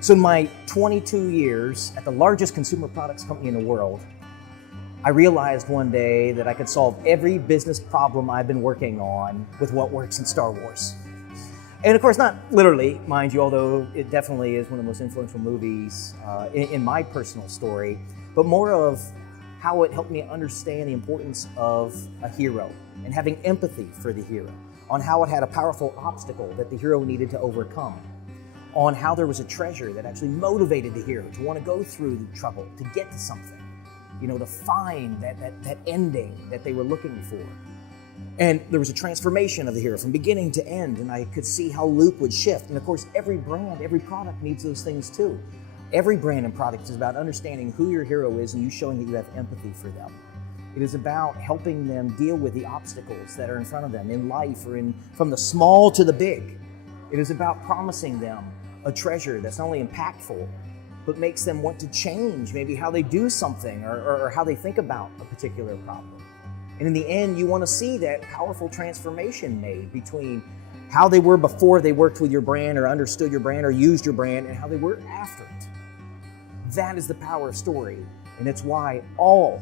So in my 22 years at the largest consumer products company in the world, I realized one day that I could solve every business problem I've been working on with what works in Star Wars. And of course, not literally, mind you, although it definitely is one of the most influential movies in my personal story, but more of how it helped me understand the importance of a hero and having empathy for the hero, on how it had a powerful obstacle that the hero needed to overcome, on how there was a treasure that actually motivated the hero to want to go through the trouble to get to something, to find that ending that they were looking for. And there was a transformation of the hero from beginning to end, and I could see how Luke would shift. And of course, every brand, every product needs those things too. Every brand and product is about understanding who your hero is and you showing that you have empathy for them. It is about helping them deal with the obstacles that are in front of them in life or from the small to the big. It is about promising them a treasure that's not only impactful, but makes them want to change maybe how they do something or how they think about a particular problem. And in the end, you want to see that powerful transformation made between how they were before they worked with your brand or understood your brand or used your brand and how they were after it. That is the power of story, and it's why all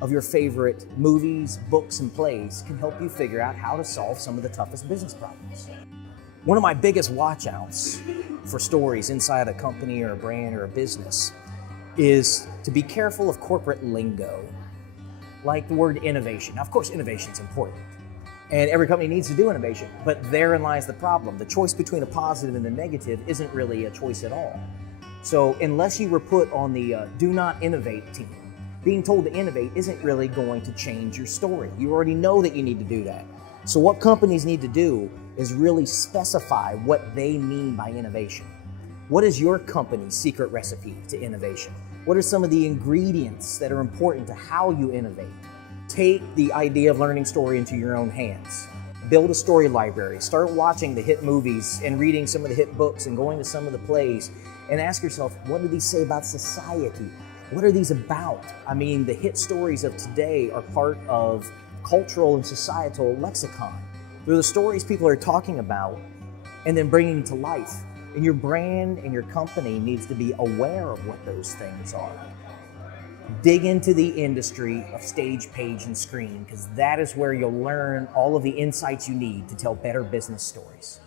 of your favorite movies, books, and plays can help you figure out how to solve some of the toughest business problems. One of my biggest watch-outs for stories inside a company or a brand or a business is to be careful of corporate lingo, like the word innovation. Now, of course, innovation is important, and every company needs to do innovation, but therein lies the problem. The choice between a positive and the negative isn't really a choice at all. So unless you were put on the do not innovate team, being told to innovate isn't really going to change your story. You already know that you need to do that. So what companies need to do is really specify what they mean by innovation. What is your company's secret recipe to innovation? What are some of the ingredients that are important to how you innovate? Take the idea of learning story into your own hands. Build a story library. Start watching the hit movies and reading some of the hit books and going to some of the plays and ask yourself, what do these say about society? What are these about? I mean, the hit stories of today are part of cultural and societal lexicon. They're the stories people are talking about and then bringing to life. And your brand and your company needs to be aware of what those things are. Dig into the industry of stage, page, and screen, because that is where you'll learn all of the insights you need to tell better business stories.